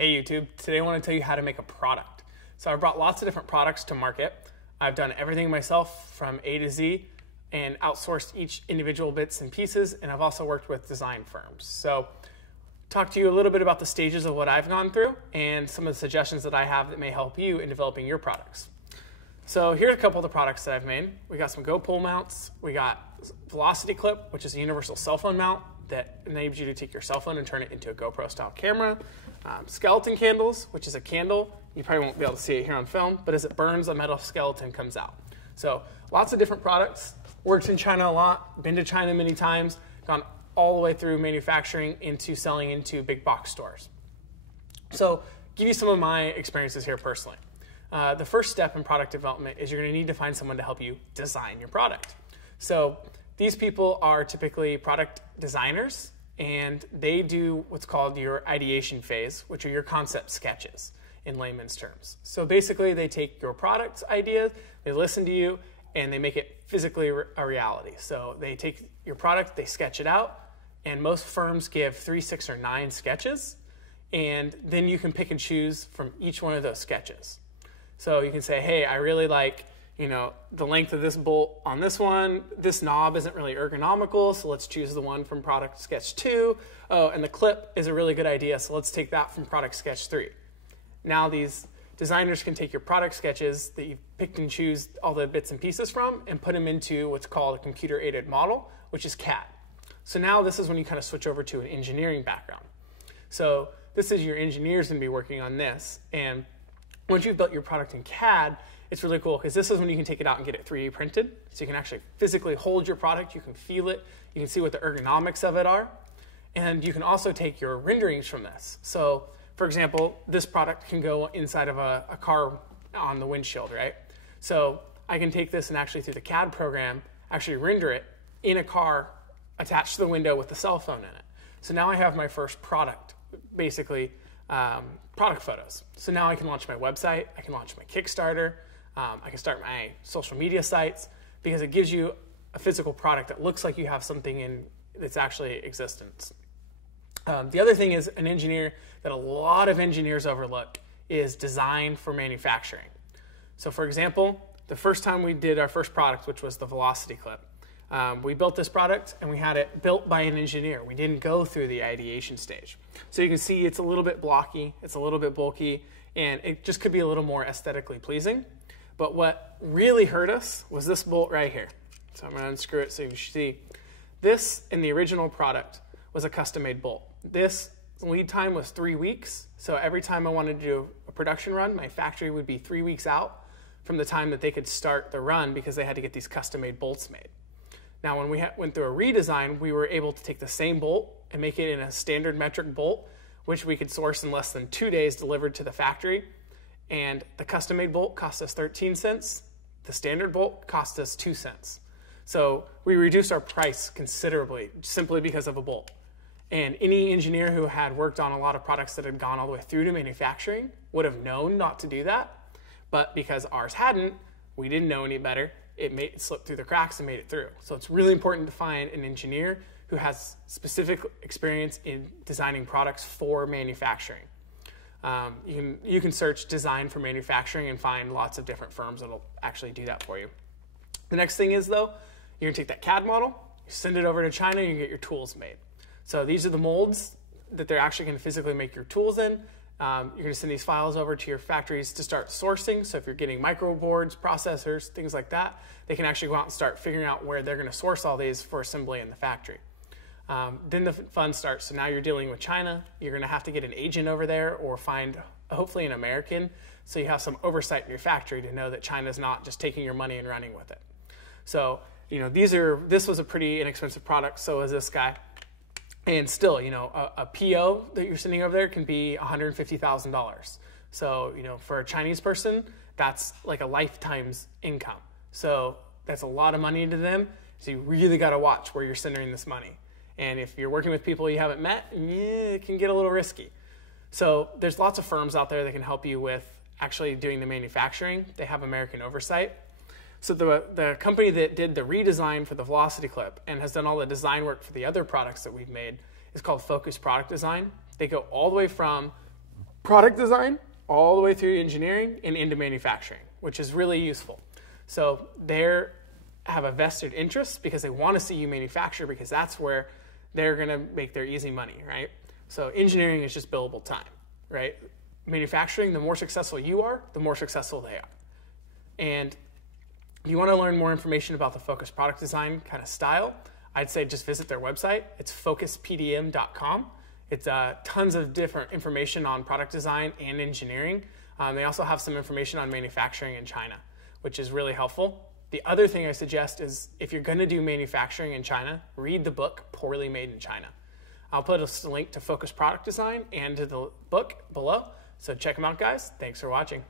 Hey YouTube, today I want to tell you how to make a product. So I brought lots of different products to market. I've done everything myself from A to Z and outsourced each individual bits and pieces, and I've also worked with design firms. So talk to you a little bit about the stages of what I've gone through and some of the suggestions that I have that may help you in developing your products. So here's a couple of the products that I've made. We got some Go pole mounts. We got Velocity Clip, which is a universal cell phone mount that enables you to take your cell phone and turn it into a GoPro style camera. Skeleton candles, which is a candle. You probably won't be able to see it here on film, but as it burns, a metal skeleton comes out. So lots of different products. Worked in China a lot, been to China many times, gone all the way through manufacturing into selling into big box stores. So give you some of my experiences here personally. The first step in product development is you're going to need to find someone to help you design your product. So these people are typically product designers, and they do what's called your ideation phase, which are your concept sketches in layman's terms. So basically they take your product ideas, they listen to you, and they make it physically a reality. So they take your product, they sketch it out, and most firms give 3, 6, or 9 sketches, and then you can pick and choose from each one of those sketches. So you can say, hey, I really like, the length of this bolt on this one. This knob isn't really ergonomical, so let's choose the one from product sketch 2. Oh, and the clip is a really good idea, so let's take that from product sketch 3. Now these designers can take your product sketches that you've picked and choose all the bits and pieces from and put them into what's called a computer-aided model, which is CAD. So now this is when you kind of switch over to an engineering background. So this is your engineers going to be working on this, and once you've built your product in CAD, it's really cool because this is when you can take it out and get it 3D printed. So you can actually physically hold your product, you can feel it, you can see what the ergonomics of it are, and you can also take your renderings from this. So for example, this product can go inside of a car on the windshield, right? So I can take this and actually through the CAD program, actually render it in a car attached to the window with the cell phone in it. So now I have my first product, basically product photos. So now I can launch my website, I can launch my Kickstarter, I can start my social media sites because it gives you a physical product that looks like you have something in that's actually existence. The other thing is an engineer that a lot of engineers overlook is design for manufacturing. So for example, the first time we did our first product, which was the Velocity Clip, we built this product and we had it built by an engineer. We didn't go through the ideation stage. So you can see it's a little bit blocky, it's a little bit bulky, and it just could be a little more aesthetically pleasing. But what really hurt us was this bolt right here. So I'm going to unscrew it so you can see. This in the original product was a custom-made bolt. This lead time was 3 weeks. So every time I wanted to do a production run, my factory would be 3 weeks out from the time that they could start the run because they had to get these custom-made bolts made. Now, when we went through a redesign, we were able to take the same bolt and make it in a standard metric bolt, which we could source in less than 2 days delivered to the factory. And the custom-made bolt cost us 13 cents. The standard bolt cost us 2 cents. So we reduced our price considerably simply because of a bolt. And any engineer who had worked on a lot of products that had gone all the way through to manufacturing would have known not to do that. But because ours hadn't, we didn't know any better. It slipped through the cracks and made it through. So it's really important to find an engineer who has specific experience in designing products for manufacturing. You can search design for manufacturing and find lots of different firms that'll actually do that for you. The next thing is though, you're gonna take that CAD model, you send it over to China, and you get your tools made. So these are the molds that they're actually gonna physically make your tools in. You're gonna send these files over to your factories to start sourcing. So if you're getting microboards, processors, things like that, they can actually go out and start figuring out where they're gonna source all these for assembly in the factory. Then the fun starts. So now you're dealing with China. You're going to have to get an agent over there or find hopefully an American so you have some oversight in your factory to know that China's not just taking your money and running with it. So, this was a pretty inexpensive product, so is this guy. And still, a PO that you're sending over there can be $150,000. So, for a Chinese person, that's like a lifetime's income. So that's a lot of money to them. So you really got to watch where you're sending this money. And if you're working with people you haven't met, it can get a little risky. So there's lots of firms out there that can help you with actually doing the manufacturing. They have American oversight. So the company that did the redesign for the Velocity Clip and has done all the design work for the other products that we've made is called Focus Product Design. They go all the way from product design all the way through engineering and into manufacturing, which is really useful. So they have a vested interest because they want to see you manufacture, because that's where they're going to make their easy money, right? So engineering is just billable time, right? Manufacturing, the more successful you are, the more successful they are. And if you want to learn more information about the Focus Product Design kind of style, I'd say just visit their website. It's focuspdm.com. It's tons of different information on product design and engineering. They also have some information on manufacturing in China, which is really helpful. The other thing I suggest is if you're going to do manufacturing in China, read the book Poorly Made in China. I'll put a link to Focus Product Design and to the book below. So check them out, guys. Thanks for watching.